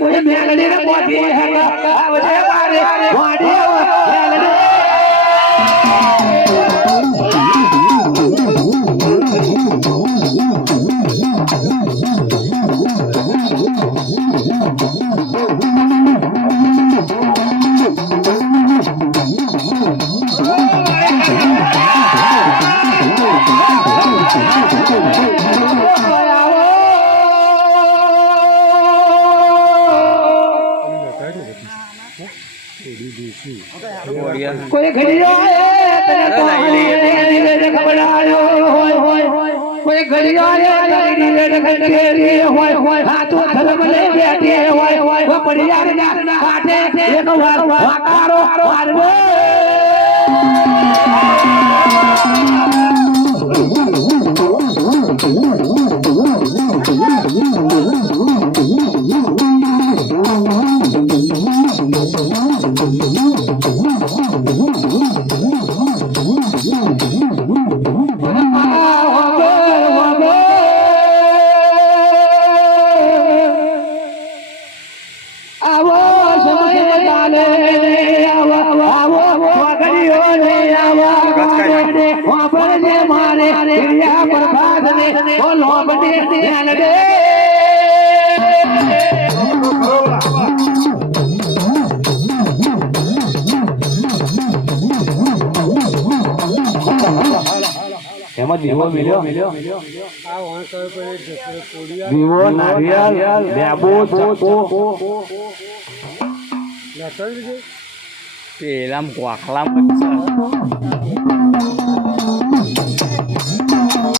કોઈ મેલડી ને પોતી આવજે મારે કોઈ ઘડિયાળે હોય હાથો ધર્મ લે બેઠી હોય પડિયાળના કાંઠે એક વાર વાકારો મારવો એમાં દીવો મિલ્યો દીવો નારિયેળ લેબુ ચકો પેલા કોખલા